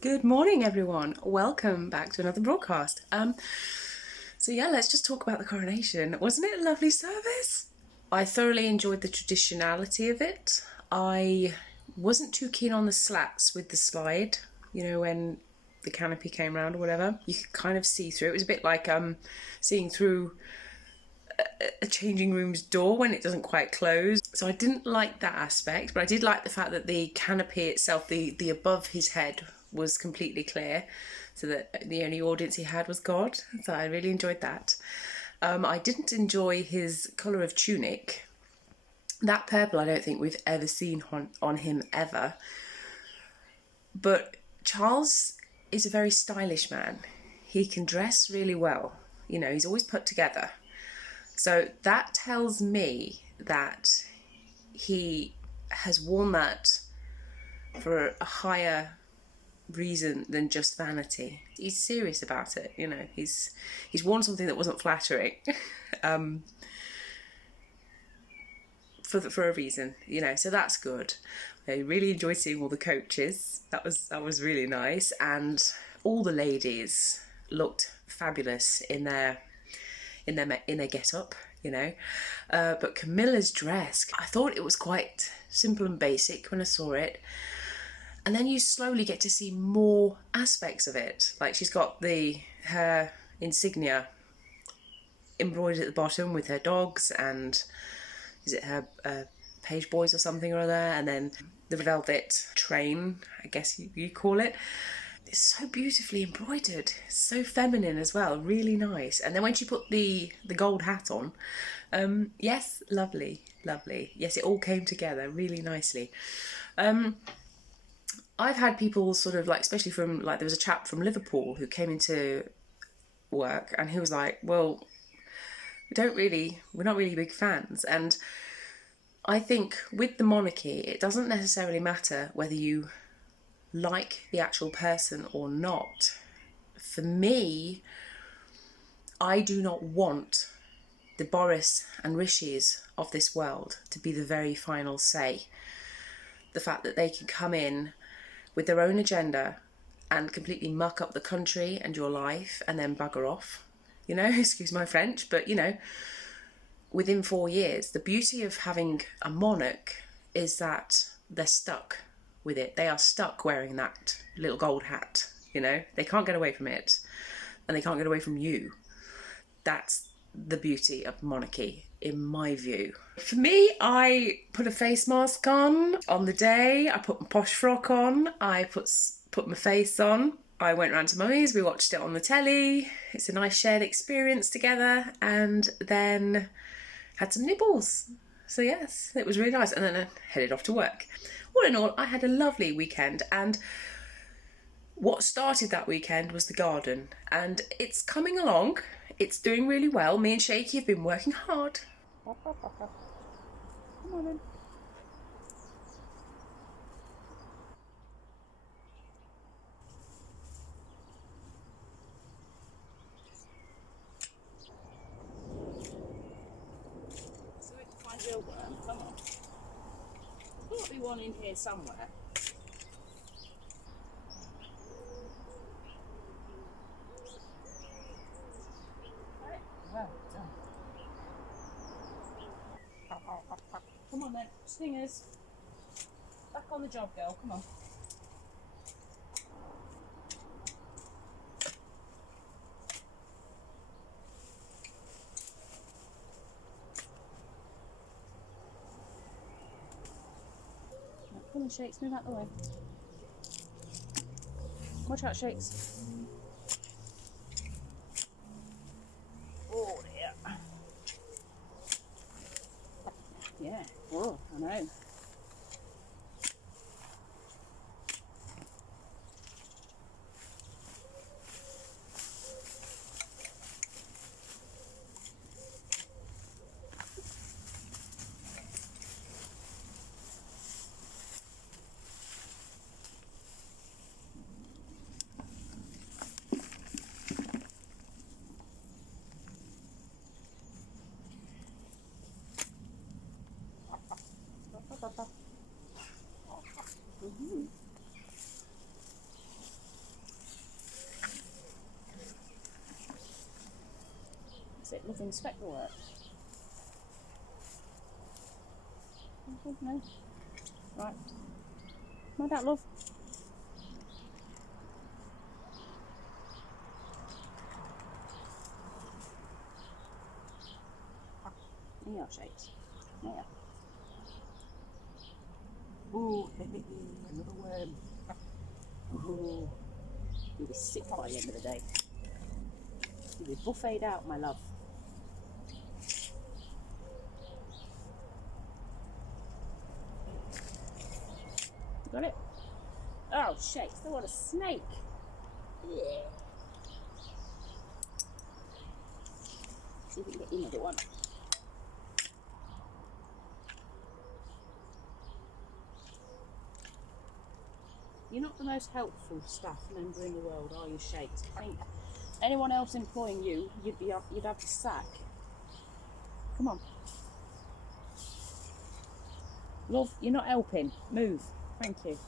Good morning, everyone. Welcome back to another broadcast. So yeah, let's just talk about the coronation. Wasn't it a lovely service? I thoroughly enjoyed the traditionality of it. I wasn't too keen on the slats with the slide, you know, when the canopy came round or whatever. You could kind of see through. It was a bit like seeing through a changing room's door when it doesn't quite close. So I didn't like that aspect, but I did like the fact that the canopy itself, the above his head, was completely clear, so that the only audience he had was God. So I really enjoyed that. I didn't enjoy his colour of tunic. That purple I don't think we've ever seen on him ever. But Charles is a very stylish man. He can dress really well. You know, he's always put together. So that tells me that he has worn that for a higher reason than just vanity. He's serious about it, you know. He's worn something that wasn't flattering for a reason, you know. So that's good. I really enjoyed seeing all the coaches. That was really nice, and all the ladies looked fabulous in their get-up, you know. But Camilla's dress, I thought it was quite simple and basic when I saw it. And then you slowly get to see more aspects of it. Like she's got her insignia embroidered at the bottom with her dogs, and is it her page boys or something or other, and then the velvet train, I guess you call it. It's so beautifully embroidered, so feminine as well, really nice. And then when she put the gold hat on, yes, lovely. Yes, it all came together really nicely. I've had people sort of like, especially from like, there was a chap from Liverpool who came into work and he was like, well, we're not really big fans. And I think with the monarchy, it doesn't necessarily matter whether you like the actual person or not. For me, I do not want the Boris and Rishis of this world to be the very final say. The fact that they can come in with their own agenda and completely muck up the country and your life and then bugger off, you know, excuse my French, but you know, within 4 years. The beauty of having a monarch is that they're stuck with it. They are stuck wearing that little gold hat, you know. They can't get away from it, and they can't get away from you. That's the beauty of monarchy, in my view. For me, I put a face mask on the day. I put my posh frock on. I put my face on. I went round to Mummy's. We watched it on the telly. It's a nice shared experience together, and then had some nibbles. So yes, it was really nice. And then I headed off to work. All in all, I had a lovely weekend, and what started that weekend was the garden, and it's coming along. It's doing really well. Me and Shaky have been working hard. Come on then. So we can find your worm. Come on. There's got to be one in here somewhere. Well done. Come on then, stingers. Back on the job, girl. Come on. Come on, Shakes, move out the way. Watch out, Shakes. Oh dear. Yeah, oh, I know. Love, inspect the work. No. Right. Come on out, love. Here you are, Shakes. Here you are. Ooh, another worm. Ooh. You'll be sick by the end of the day. You'll be buffeted out, my love. You got it? Oh, Shakes, I want a snake. Yeah. See if we can get another one. You're not the most helpful staff member in the world, are you, Shakes? I think anyone else employing you, you'd have to sack. Come on. Love, you're not helping. Move. Thank you.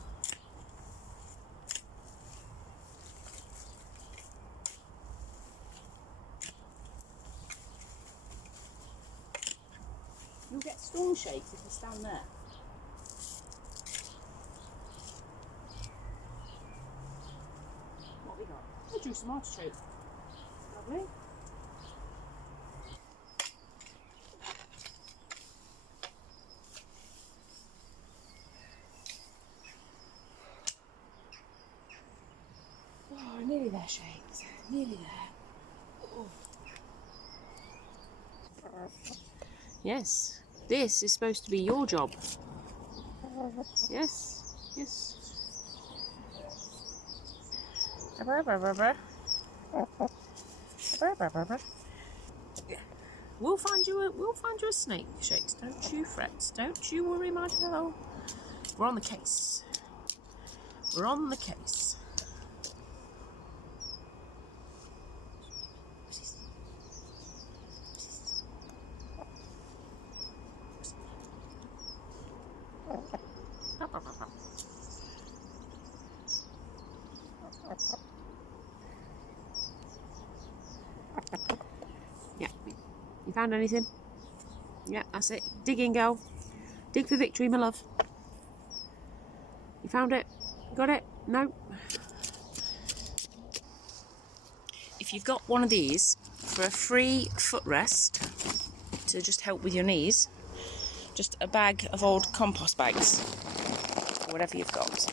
You'll get stung, Shakes, if you stand there. What have we got? I drew some artichoke. Lovely. Oh, nearly there, Shakes. Nearly there. Oh. Yes, this is supposed to be your job. Yes, yes. We'll find you a snake, Shakes. Don't you fret. Don't you worry, my girl. We're on the case. We're on the case. Yeah. You found anything? Yeah, that's it. Dig in, girl. Dig for victory, my love. You found it? Got it? No? If you've got one of these for a free footrest to just help with your knees, just a bag of old compost bags, or whatever you've got.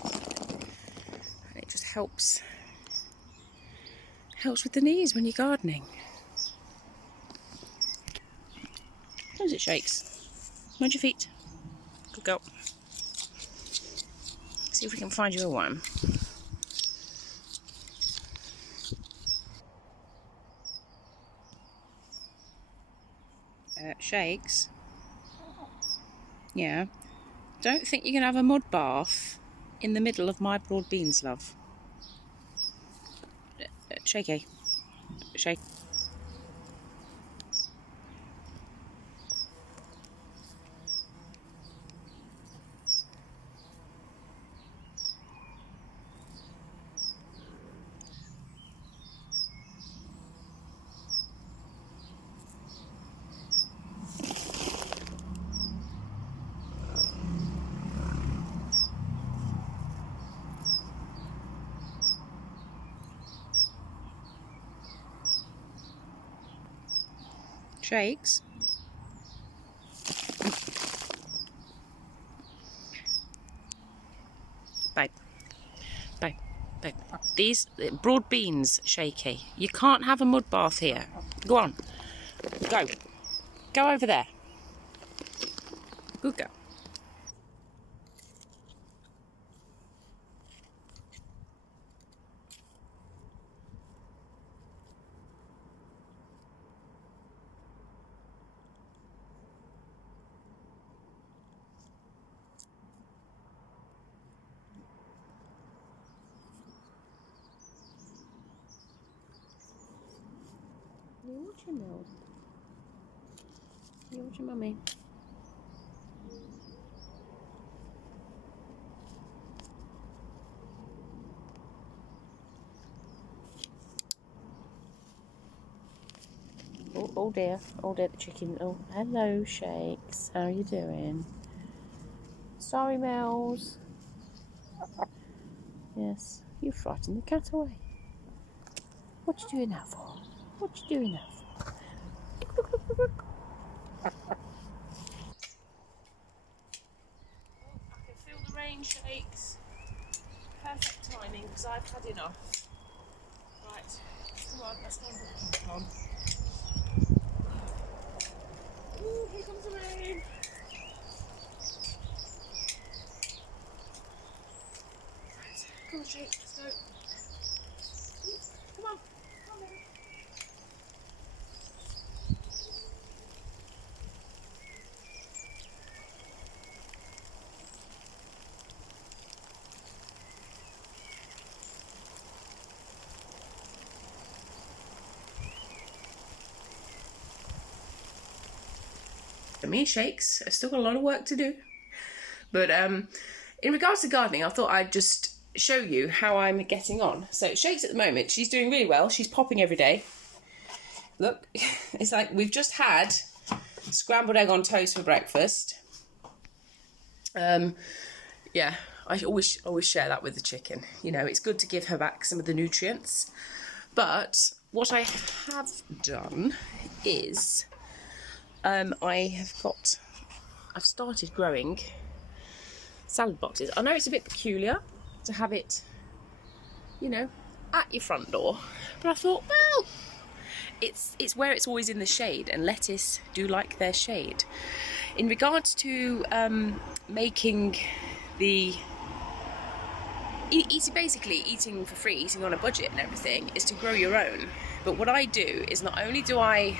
And it just helps with the knees when you're gardening. As it shakes. Mind your feet. Good girl. See if we can find you a worm. Shakes. Yeah. Don't think you can have a mud bath in the middle of my broad beans, love. Shaky. Shake. Shakes. Babe. Babe. Babe. These broad beans, Shaky. You can't have a mud bath here. Go on. Go. Go over there. Good girl. You're watching, Mel. You're watching Mummy. Oh dear, the chicken. Oh, hello, Shakes. How are you doing? Sorry, Mel's. Yes, you frightened the cat away. What you doing that for? What you doing that for? Look, look, look, look. I can feel the rain, Shakes. Perfect timing because I've had enough. Right, come on, let's go and put the cat on. Ooh, here comes the rain. Right, come on, Shakes, let's go. Come on, come on. Me and Shakes have still got a lot of work to do. But in regards to gardening, I thought I'd just show you how I'm getting on. So Shakes at the moment, she's doing really well. She's popping every day. Look, it's like we've just had scrambled egg on toast for breakfast. Yeah, I always share that with the chicken. You know, it's good to give her back some of the nutrients. But what I have done is I've started growing salad boxes. I know it's a bit peculiar to have it, you know, at your front door, but I thought, well, it's where it's always in the shade, and lettuce do like their shade. In regards to making the basically eating for free, eating on a budget and everything, is to grow your own. But what I do is not only do I,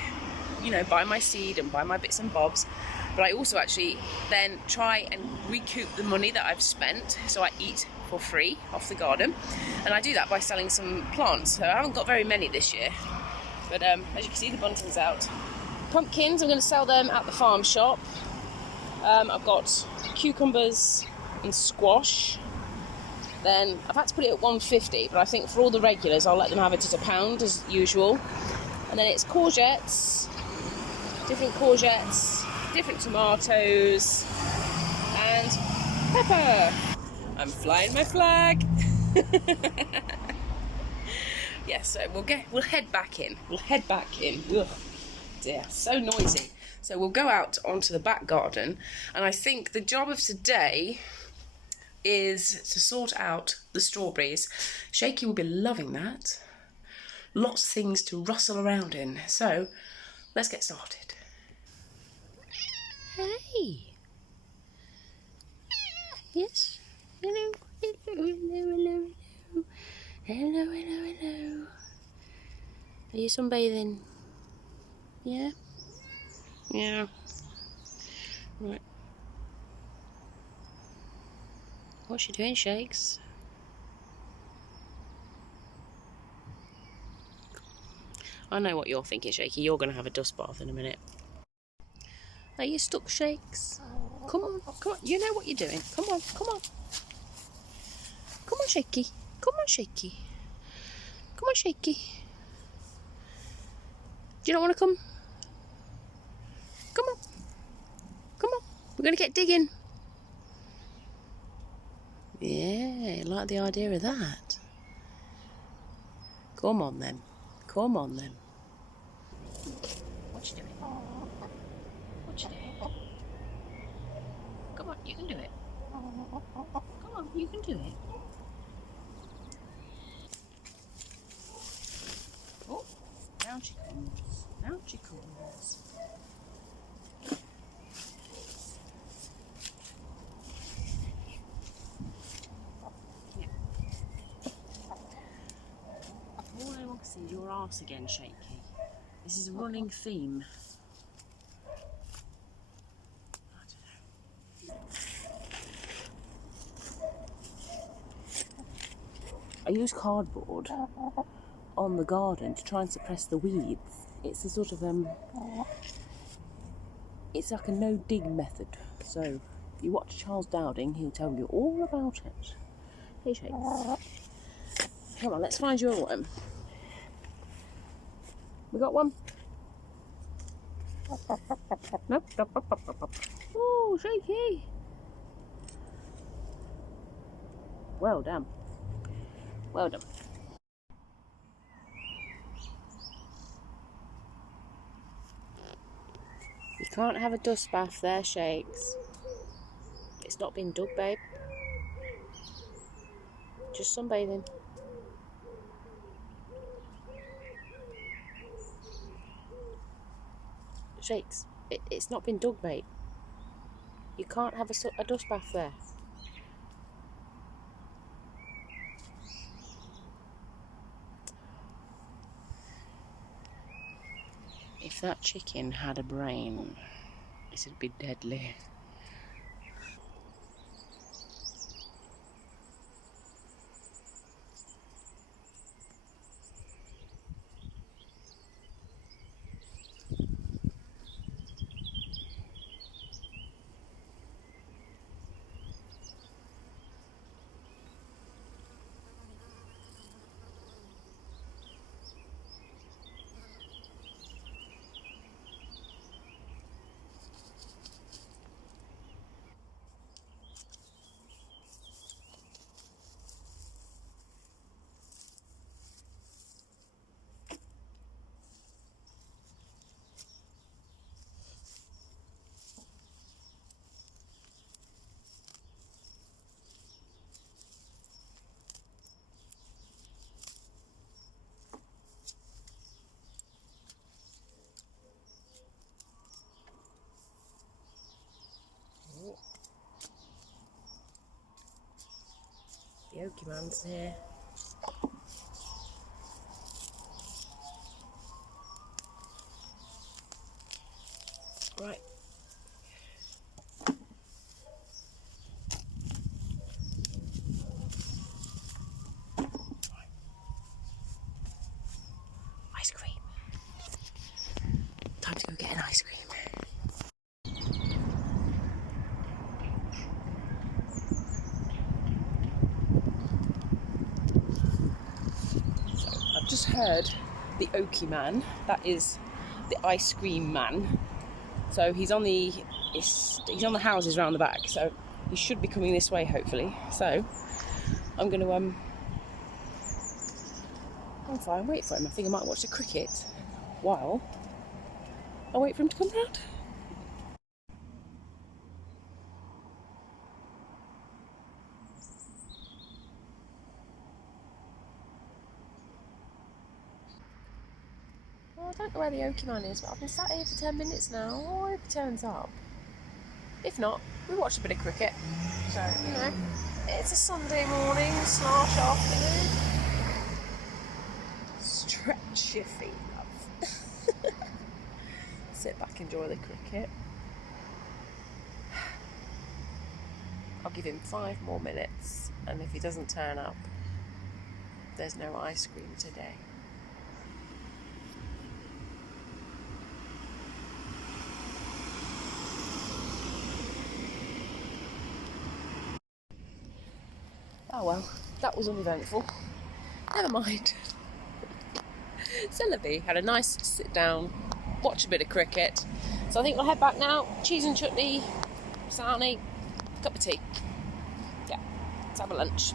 you know, buy my seed and buy my bits and bobs, but I also actually then try and recoup the money that I've spent, so I eat for free off the garden. And I do that by selling some plants. So I haven't got very many this year, but as you can see, the bunting's out. Pumpkins, I'm going to sell them at the farm shop. I've got cucumbers and squash. Then I've had to put it at 150, but I think for all the regulars I'll let them have it at £1 as usual. And then it's courgettes, different tomatoes, and pepper. I'm flying my flag. Yeah, so we'll head back in. Ugh, dear, so noisy. So we'll go out onto the back garden, and I think the job of today is to sort out the strawberries. Shaky will be loving that. Lots of things to rustle around in. So let's get started. Hey. Yes. Hello. Hello. Are you sunbathing? Yeah? Yeah. Right. What's she doing, Shakes? I know what you're thinking, Shaky. You're going to have a dust bath in a minute. Are you stuck, Shakes? Come on. You know what you're doing. Come on. Come on, Shaky. Come on, Shaky. Do you not want to come? Come on. We're going to get digging. Yeah, like the idea of that. Come on then. What you doing? Come on, you can do it. Come on, you can do it. Oh, down she comes. Yeah. All I want to see is your arse again, Shaky. This is a running theme. I use cardboard on the garden to try and suppress the weeds. It's a sort of it's like a no-dig method. So if you watch Charles Dowding, he'll tell you all about it. Hey, Shakes. Come on, let's find your one. We got one? Oh, Shaky! Well done. Well done. You can't have a dust bath there, Shakes. It's not been dug, babe. Just sunbathing. Shakes, it's not been dug, mate. You can't have a dust bath there. If that chicken had a brain, it'd be deadly. The Okie man's here. Right. Ice cream. Time to go get an ice cream. So I've just heard the Okie man. That is the ice cream man. So he's on the houses round the back. So he should be coming this way, hopefully. So I'm going to I'll try and wait for him. I think I might watch the cricket while I wait for him to come round. Well, I don't know where the Okie man is, but I've been sat here for 10 minutes now. Oh, I hope he turns up. If not, we watch a bit of cricket. So, you know, it's a Sunday morning / afternoon. Stretch your feet, love. Sit back, enjoy the cricket. I'll give him 5 more minutes, and if he doesn't turn up, there's no ice cream today. Oh well, that was uneventful. Never mind. Celebi had a nice sit down, watch a bit of cricket. So I think we'll head back now. Cheese and chutney, sarnie, cup of tea. Yeah, let's have a lunch.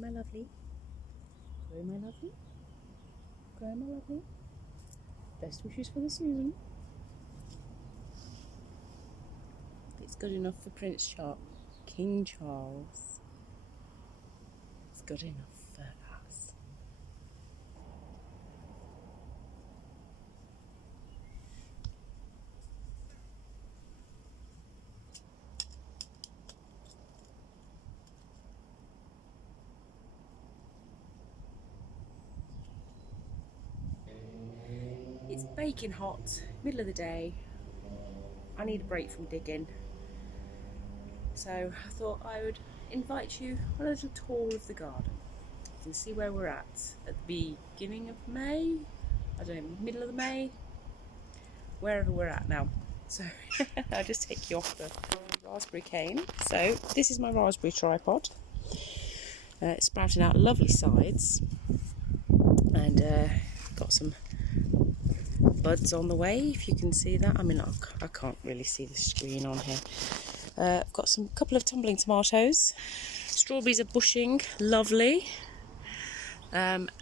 my lovely. Grow, my lovely. Grow, my lovely. Best wishes for the season. It's good enough for Prince Charles. King Charles. It's good enough for us. It's baking hot, middle of the day. I need a break from digging. So I thought I would invite you on a little tour of the garden. You can see where we're at the beginning of May. I don't know, middle of May. Wherever we're at now. So I'll just take you off the raspberry cane. So this is my raspberry tripod. It's sprouting out lovely sides. And got some buds on the way, if you can see that. I mean, I can't really see the screen on here. I've got a couple of tumbling tomatoes. Strawberries are bushing, lovely.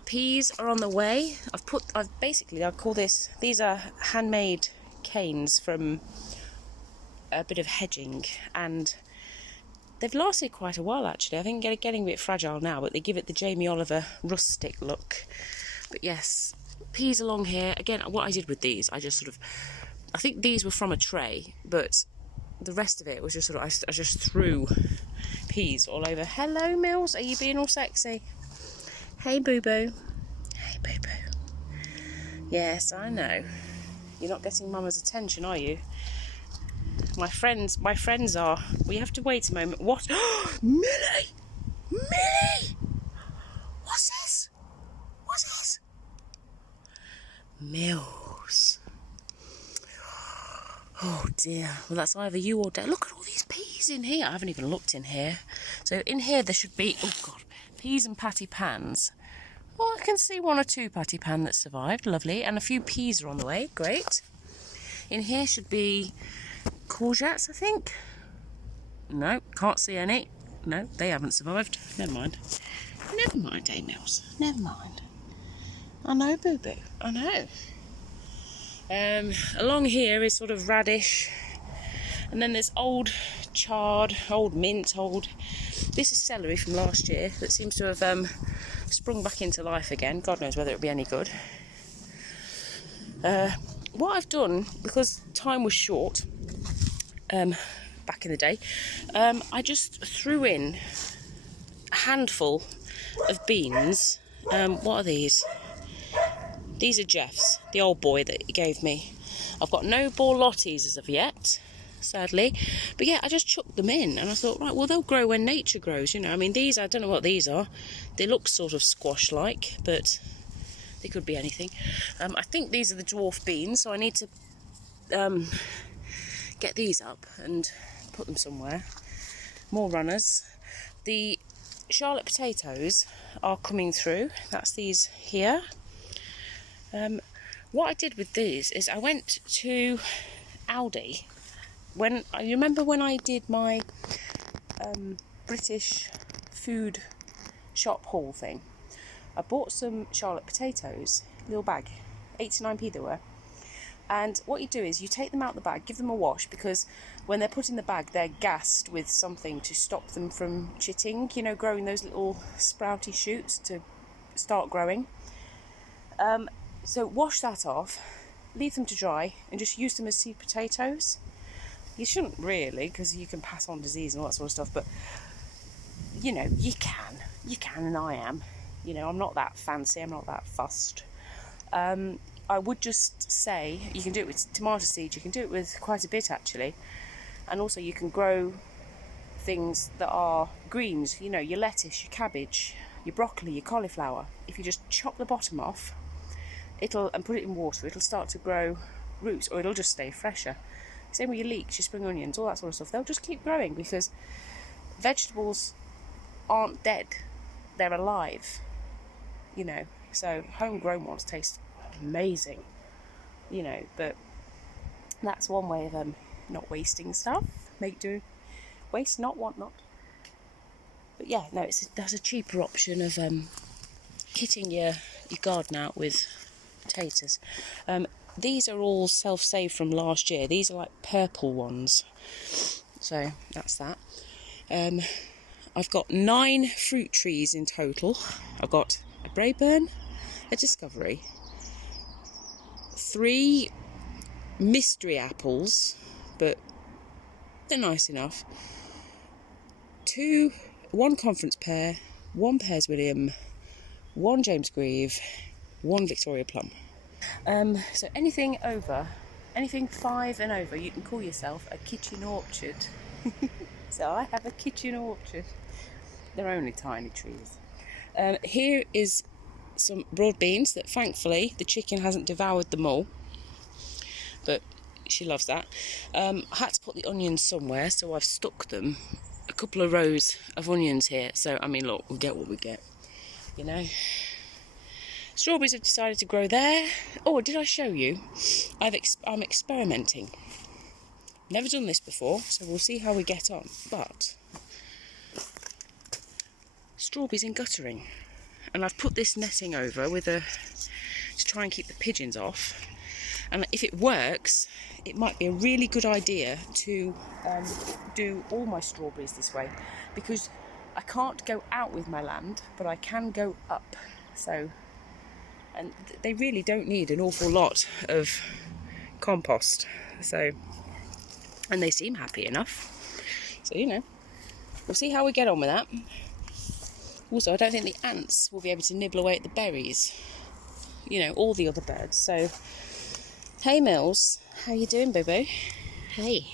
Peas are on the way. I call these are handmade canes from a bit of hedging, and they've lasted quite a while actually. I think they're getting a bit fragile now, but they give it the Jamie Oliver rustic look. But yes, peas along here. Again, what I did with these, I think these were from a tray, but the rest of it was just I just threw peas all over. Hello, Mills. Are you being all sexy? Hey, boo boo. Hey, boo boo. Yes, I know. You're not getting Mama's attention, are you? My friends are. We have to wait a moment. What? Millie! Millie! What's this? What's this? Mills. Oh dear. Well, that's either you or Dad. Look at all these peas in here. I haven't even looked in here. So in here there should be, oh God, peas and patty pans. Oh, I can see one or two patty pan that survived. Lovely. And a few peas are on the way. Great. In here should be courgettes, I think. No, can't see any. No, they haven't survived. Never mind. Never mind, eh, Mills? Never mind. I know, boo-boo. I know. Along here is sort of radish, and then there's old chard, old mint, this is celery from last year that seems to have sprung back into life again. God knows whether it'll be any good. What I've done, because time was short back in the day, I just threw in a handful of beans. What are these? These are Jeff's, the old boy that he gave me. I've got no Borlottis as of yet, sadly. But yeah, I just chucked them in and I thought, right, well, they'll grow when nature grows, you know. I mean, these, I don't know what these are. They look sort of squash-like, but they could be anything. I think these are the dwarf beans, so I need to get these up and put them somewhere. More runners. The Charlotte potatoes are coming through. That's these here. What I did with these is I went to Aldi. You remember when I did my British food shop haul thing? I bought some Charlotte potatoes, little bag, 89p they were. And what you do is you take them out of the bag, give them a wash, because when they're put in the bag, they're gassed with something to stop them from chitting, you know, growing those little sprouty shoots to start growing. So wash that off, leave them to dry, and just use them as seed potatoes. You shouldn't really, because you can pass on disease and all that sort of stuff, but, you know, you can, and I am. You know, I'm not that fancy, I'm not that fussed. I would just say, you can do it with tomato seeds, you can do it with quite a bit actually, and also you can grow things that are greens, you know, your lettuce, your cabbage, your broccoli, your cauliflower. If you just chop the bottom off, and put it in water, it'll start to grow roots, or it'll just stay fresher. Same with your leeks, your spring onions, all that sort of stuff. They'll just keep growing because vegetables aren't dead, they're alive, you know. So homegrown ones taste amazing, you know, but that's one way of not wasting stuff. Waste not, want not. But yeah, no, that's a cheaper option of kitting your garden out with potatoes. These are all self-saved from last year. These are like purple ones. So that's that. I've got 9 fruit trees in total. I've got a Braeburn, a Discovery, 3 mystery apples, but they're nice enough. 1 conference pear, 1 Pears William, 1 James Grieve, 1 Victoria Plum. So anything 5 and over, you can call yourself a kitchen orchard. So I have a kitchen orchard. They're only tiny trees. Here is some broad beans that thankfully the chicken hasn't devoured them all, but she loves that. I had to put the onions somewhere, so I've stuck them, a couple of rows of onions here. So I mean, look, we'll get what we get, you know. Strawberries have decided to grow there. Oh, did I show you? I'm experimenting. Never done this before, so we'll see how we get on. But strawberries in guttering, and I've put this netting over to try and keep the pigeons off. And if it works, it might be a really good idea to do all my strawberries this way, because I can't go out with my land, but I can go up. So, and they really don't need an awful lot of compost. So, and they seem happy enough. So, you know, we'll see how we get on with that. Also, I don't think the ants will be able to nibble away at the berries. You know, all the other birds. So, hey Mills, how you doing, boo-boo? Hey.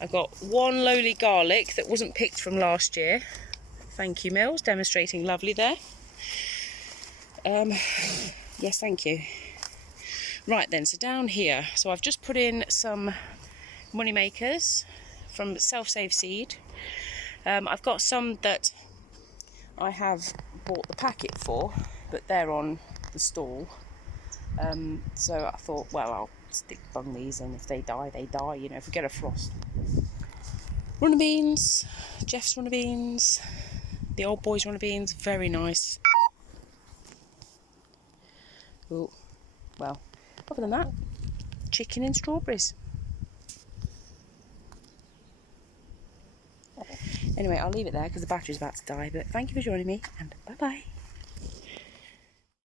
I've got 1 lowly garlic that wasn't picked from last year. Thank you, Mills, demonstrating lovely there. Yes, thank you. Right then, so down here, so I've just put in some money makers from Self-Save Seed. I've got some that I have bought the packet for, but they're on the stall. So I thought, well, I'll bung these, and if they die, they die, you know, if we get a frost. Runner beans, Jeff's runner beans, the old boys' runner beans, very nice. Oh, well, other than that, chicken and strawberries. Anyway, I'll leave it there because the battery's about to die, but thank you for joining me, and bye-bye.